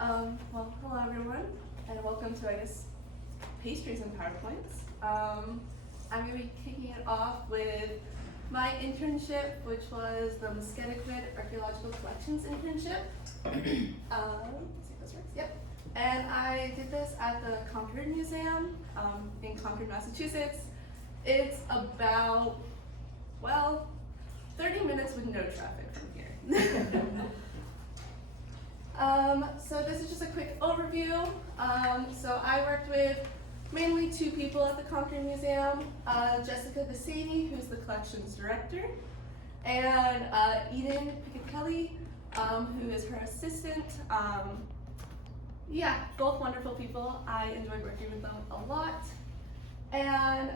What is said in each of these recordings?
Hello everyone, and welcome to, Pastries and PowerPoints. I'm going to be kicking it off with my internship, which was the Muskegon Archaeological Collections internship. Let's see if this works. Yep. And I did this at the Concord Museum in Concord, Massachusetts. It's about, 30 minutes with no traffic from here. So this is just a quick overview. So I worked with mainly two people at the Concord Museum, Jessica Bassini, who's the collections director, and Eden Pickett-Kelly, who is her assistant. Both wonderful people. I enjoyed working with them a lot. And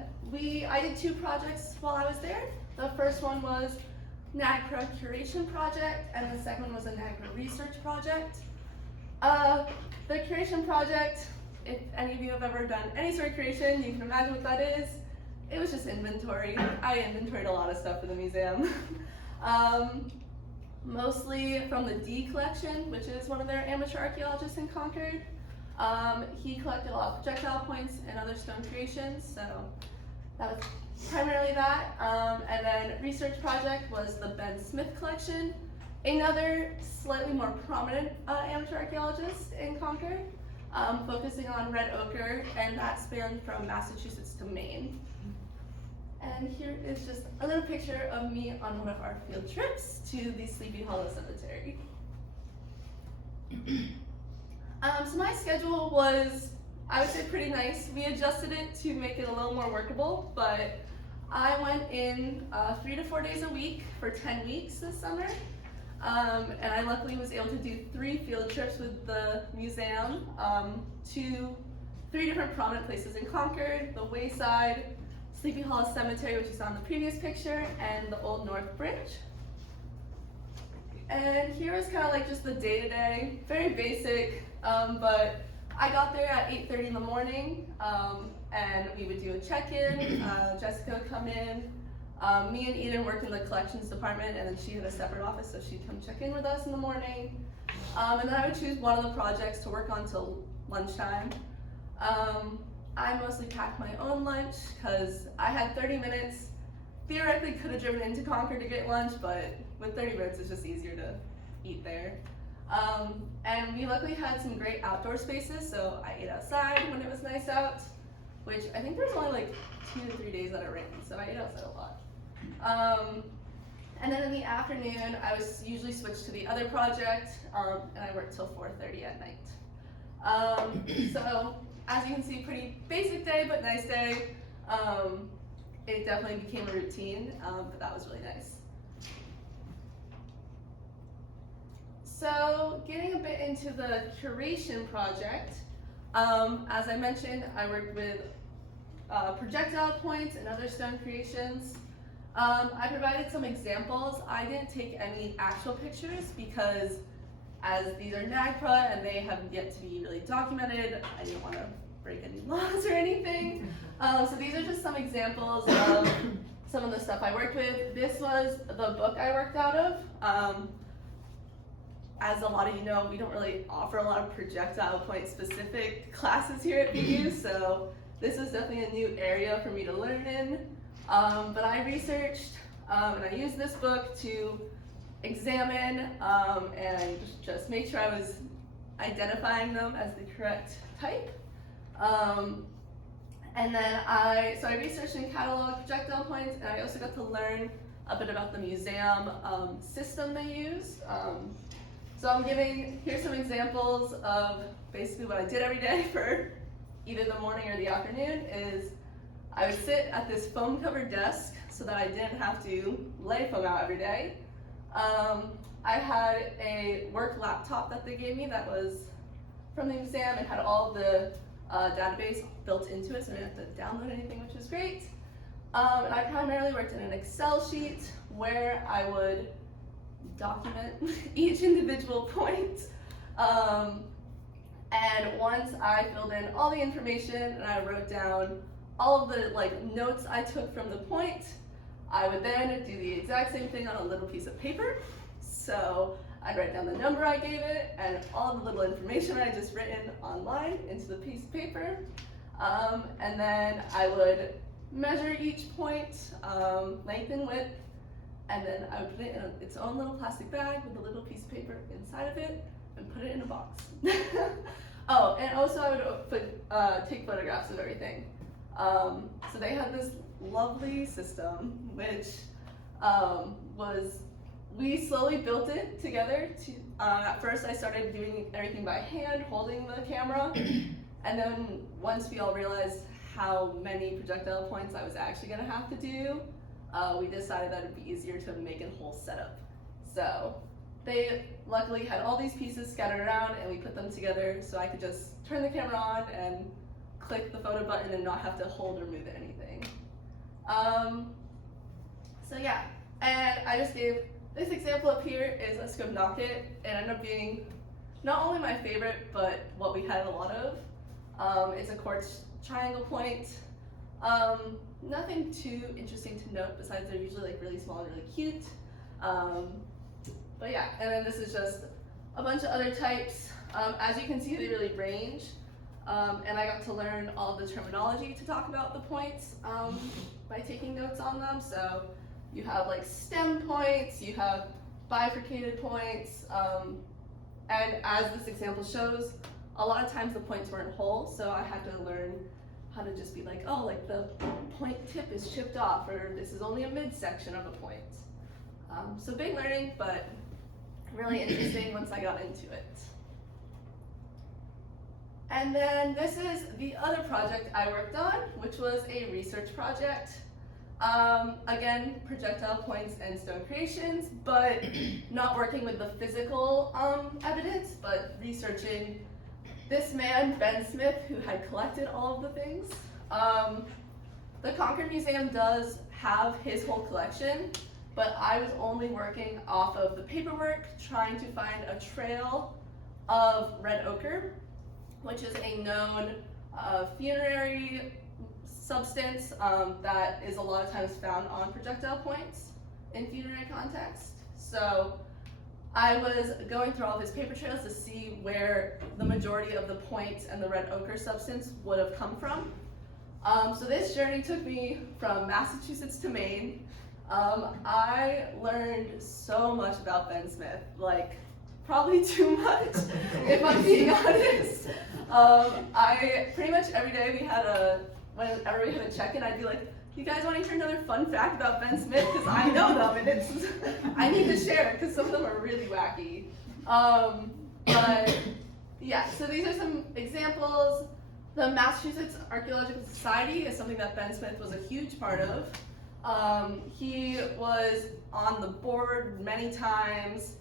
I did two projects while I was there. The first one was NAGPRA curation project, and the second one was a NAGPRA research project. The curation project, if any of you have ever done any sort of curation, you can imagine what that is. It was just inventory. I inventoried a lot of stuff for the museum. Mostly from the D collection, which is one of their amateur archaeologists in Concord. He collected a lot of projectile points and other stone creations, so that was primarily that. And then research project was the Ben Smith collection, another slightly more prominent amateur archaeologist in Concord, focusing on red ochre, and that spanned from Massachusetts to Maine. And here is just a little picture of me on one of our field trips to the Sleepy Hollow Cemetery. So my schedule was, I would say, pretty nice. We adjusted it to make it a little more workable, but I went in 3 to 4 days a week for 10 weeks this summer. And I luckily was able to do 3 field trips with the museum to 3 different prominent places in Concord: the Wayside, Sleepy Hollow Cemetery, which is on the previous picture, and the Old North Bridge. And here is kind of like just the day-to-day, very basic, but I got there at 8:30 in the morning, and we would do a check-in. Jessica would come in. Me and Eden worked in the collections department, and then she had a separate office, so she'd come check in with us in the morning. And then I would choose one of the projects to work on till lunchtime. I mostly packed my own lunch because I had 30 minutes. Theoretically could have driven into Concord to get lunch, but with 30 minutes it's just easier to eat there. And we luckily had some great outdoor spaces, so I ate outside when it was nice out, which I think there was only like 2 to 3 days that it rained, so I ate outside a lot. And then in the afternoon, I was usually switched to the other project, and I worked till 4:30 at night. So as you can see, pretty basic day, but nice day. It definitely became a routine, but that was really nice. So getting a bit into the curation project, as I mentioned, I worked with projectile points and other stone creations. I provided some examples. I didn't take any actual pictures because as these are NAGPRA and they have yet to be really documented, I didn't want to break any laws or anything. So these are just some examples of some of the stuff I worked with. This was the book I worked out of. As a lot of you know, we don't really offer a lot of projectile point specific classes here at BU, so this is definitely a new area for me to learn in. But I researched and I used this book to examine and just make sure I was identifying them as the correct type. And then I researched and cataloged projectile points, and I also got to learn a bit about the museum system they use. So here's some examples of basically what I did every day for either the morning or the afternoon is I would sit at this foam covered desk so that I didn't have to lay foam out every day. I had a work laptop that they gave me that was from the museum. It had all the database built into it, so I didn't have to download anything, which was great. And I primarily worked in an Excel sheet where I would document each individual point. And once I filled in all the information and I wrote down all of the notes I took from the point, I would then do the exact same thing on a little piece of paper. So I'd write down the number I gave it and all the little information I just written online into the piece of paper. And then I would measure each point, length and width, and then I would put it in its own little plastic bag with a little piece of paper inside of it and put it in a box. Oh, and also I would take photographs of everything. So they had this lovely system, which we slowly built it together. At first I started doing everything by hand, holding the camera, and then once we all realized how many projectile points I was actually gonna have to do, we decided that it'd be easier to make a whole setup. So they luckily had all these pieces scattered around and we put them together so I could just turn the camera on and click the photo button and not have to hold or move anything. So yeah, and I just gave this example up here is a scope knocket. It ended up being not only my favorite, but what we had a lot of. It's a quartz triangle point. Nothing too interesting to note besides they're usually like really small and really cute. But yeah, and then this is just a bunch of other types. As you can see, they really range. And I got to learn all the terminology to talk about the points by taking notes on them. So you have like stem points, you have bifurcated points, and as this example shows, a lot of times the points weren't whole, so I had to learn how to just be like, oh, like the point tip is chipped off, or this is only a midsection of a point. So big learning, but really interesting once I got into it. And then this is the other project I worked on, which was a research project. Again, projectile points and stone creations, but not working with the physical evidence, but researching this man, Ben Smith, who had collected all of the things. The Concord Museum does have his whole collection, but I was only working off of the paperwork, trying to find a trail of red ochre, which is a known funerary substance that is a lot of times found on projectile points in funerary context. So I was going through all of his paper trails to see where the majority of the points and the red ochre substance would have come from. So this journey took me from Massachusetts to Maine. I learned so much about Ben Smith, like probably too much, if I'm being honest. I pretty much every day whenever we had a check-in, I'd be like, you guys want to hear another fun fact about Ben Smith? Because I know them and I need to share it because some of them are really wacky. But yeah, so these are some examples. The Massachusetts Archaeological Society is something that Ben Smith was a huge part of. He was on the board many times,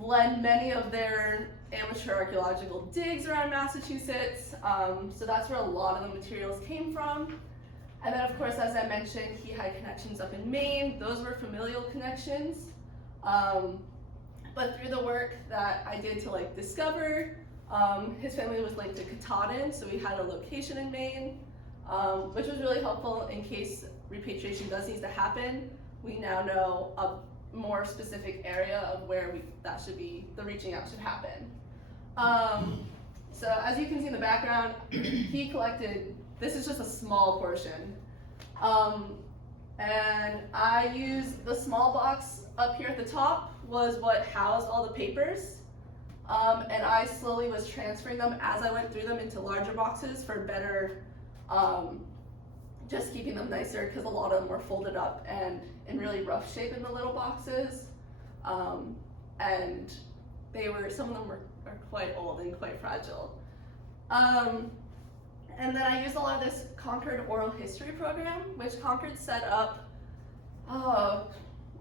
led many of their amateur archaeological digs around Massachusetts, so that's where a lot of the materials came from. And then of course, as I mentioned, he had connections up in Maine. Those were familial connections. But through the work that I did to like discover, his family was linked to Katahdin, so we had a location in Maine, which was really helpful in case repatriation does need to happen. We now know a more specific area of where the reaching out should happen. So as you can see in the background, he collected, this is just a small portion. And I used the small box up here at the top was what housed all the papers. And I slowly was transferring them as I went through them into larger boxes for better, just keeping them nicer because a lot of them were folded up and in really rough shape in the little boxes. And some of them are quite old and quite fragile. And then I used a lot of this Concord oral history program, which Concord set up,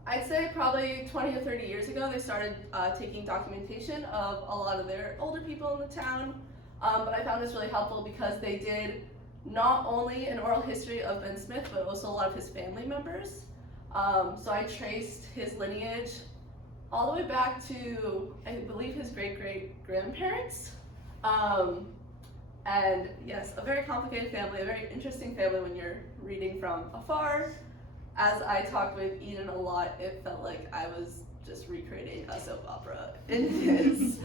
I'd say probably 20 or 30 years ago. They started taking documentation of a lot of their older people in the town. But I found this really helpful because they did not only an oral history of Ben Smith, but also a lot of his family members. So I traced his lineage all the way back to, I believe, his great-great-grandparents. And yes, a very complicated family, a very interesting family when you're reading from afar. As I talked with Eden a lot, it felt like I was just recreating a soap opera in his,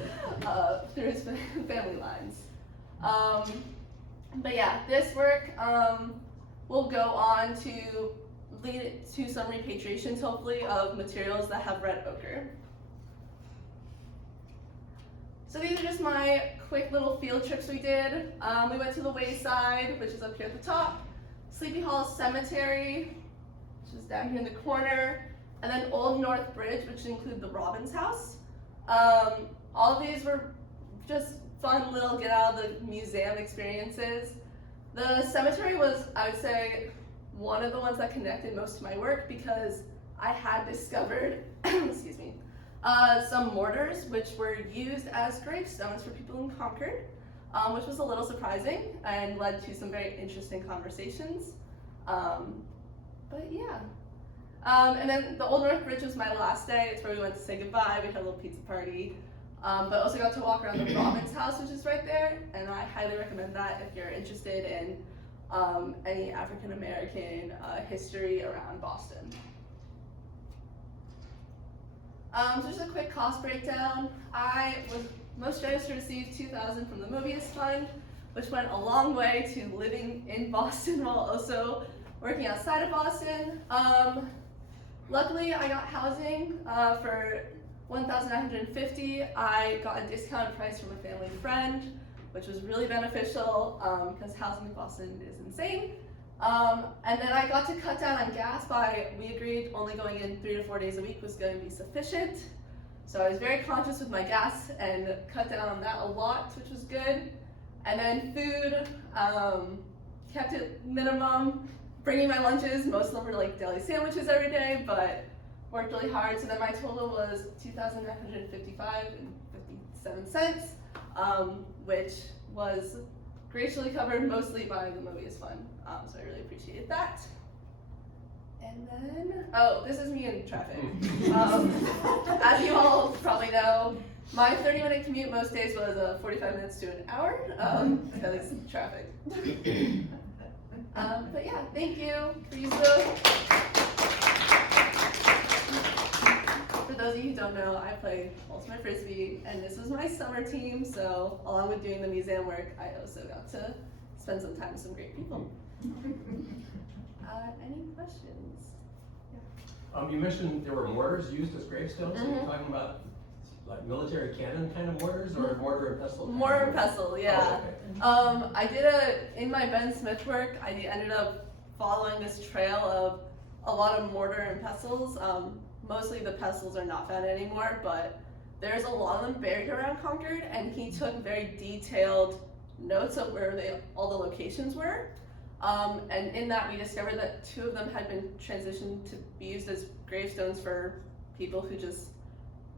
through his family lines. But yeah, this work will go on to lead to some repatriations, hopefully, of materials that have red ochre. So these are just my quick little field trips we did. We went to the Wayside, which is up here at the top, Sleepy Hollow Cemetery, which is down here in the corner, and then Old North Bridge, which include the Robbins House. All of these were just fun little get out of the museum experiences. The cemetery was, I would say, one of the ones that connected most to my work because I had discovered, excuse me, some mortars which were used as gravestones for people in Concord, which was a little surprising and led to some very interesting conversations. But yeah. And then the Old North Bridge was my last day. It's where we went to say goodbye. We had a little pizza party. But also got to walk around the Robbins House, which is right there. And I highly recommend that if you're interested in any African American history around Boston. So just a quick cost breakdown. I was most generous to receive $2,000 from the Mobius Fund, which went a long way to living in Boston while also working outside of Boston. Luckily, I got housing for $1,950. I got a discounted price from a family friend, which was really beneficial because housing in Boston is insane. And then I got to cut down on gas we agreed only going in 3 to 4 days a week was going to be sufficient. So I was very conscious with my gas and cut down on that a lot, which was good. And then food, kept it minimum. Bringing my lunches, most of them were like deli sandwiches every day, but worked really hard. So then my total was $2,955.57, which was graciously covered mostly by the Mobius Fund. So I really appreciated that. And then, oh, this is me in traffic. As you all probably know, my 30-minute commute most days was 45 minutes to an hour because traffic. But yeah, thank you. For those of you who don't know, I play ultimate frisbee, and this was my summer team. So along with doing the museum work, I also got to spend some time with some great people. Any questions? Yeah. You mentioned there were mortars used as gravestones. Mm-hmm. Are you talking about like military cannon kind of mortars, or mortar and pestle? Mortar and pestle, yeah. Oh, okay. I did in my Ben Smith work, I ended up following this trail of a lot of mortar and pestles. Mostly the pestles are not found anymore, but there's a lot of them buried around Concord, and he took very detailed notes of where all the locations were. And in that we discovered that 2 of them had been transitioned to be used as gravestones for people who just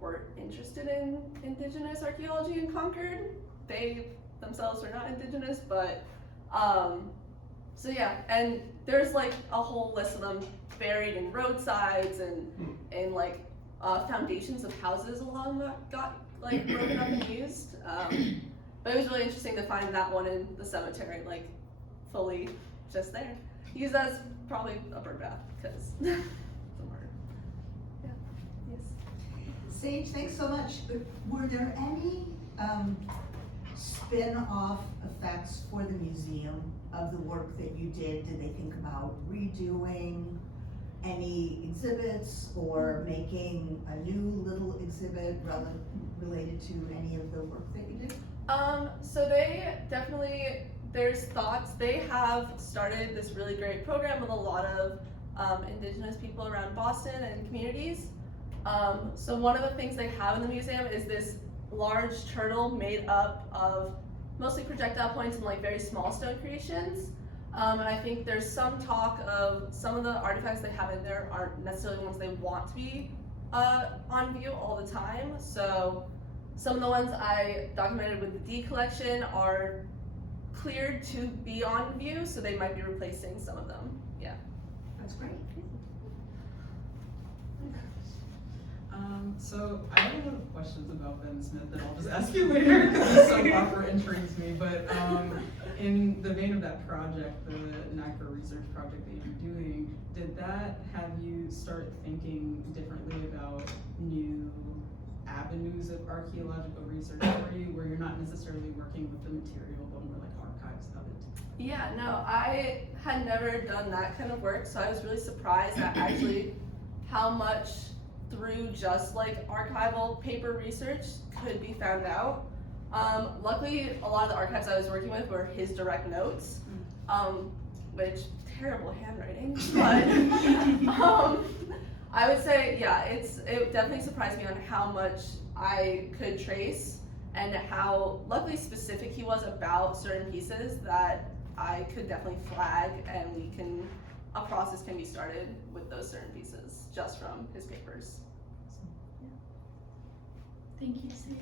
were interested in indigenous archaeology in Concord. They themselves are not indigenous, but so yeah, and there's like a whole list of them buried in roadsides and in like foundations of houses along that got like broken up and used. But it was really interesting to find that one in the cemetery, like fully just there. Used as probably a bird bath because it's a murder. Yeah. Yes. Sage, thanks so much. Were there any spin-off effects for the museum of the work that you did? Did they think about redoing any exhibits or making a new little exhibit related to any of the work that you did? So they definitely, there's thoughts. They have started this really great program with a lot of indigenous people around Boston and communities. So one of the things they have in the museum is this large turtle made up of mostly projectile points and like very small stone creations. And I think there's some talk of some of the artifacts they have in there aren't necessarily ones they want to be on view all the time. So some of the ones I documented with the D collection are cleared to be on view, so they might be replacing some of them. Yeah. That's great. So I have a lot of questions about Ben Smith that I'll just ask you later because this soap opera intrigues me. But in the vein of that project, the NACRA research project that you're doing, did that have you start thinking differently about new avenues of archaeological research for you, where you're not necessarily working with the material, but more like archives of it? Yeah, no, I had never done that kind of work, so I was really surprised at actually how much through just like archival paper research could be found out. Luckily, a lot of the archives I was working with were his direct notes, which terrible handwriting, but I would say, yeah, it definitely surprised me on how much I could trace and how luckily specific he was about certain pieces that I could definitely flag, and a process can be started with those certain pieces just from his papers. Thank you, Sadie.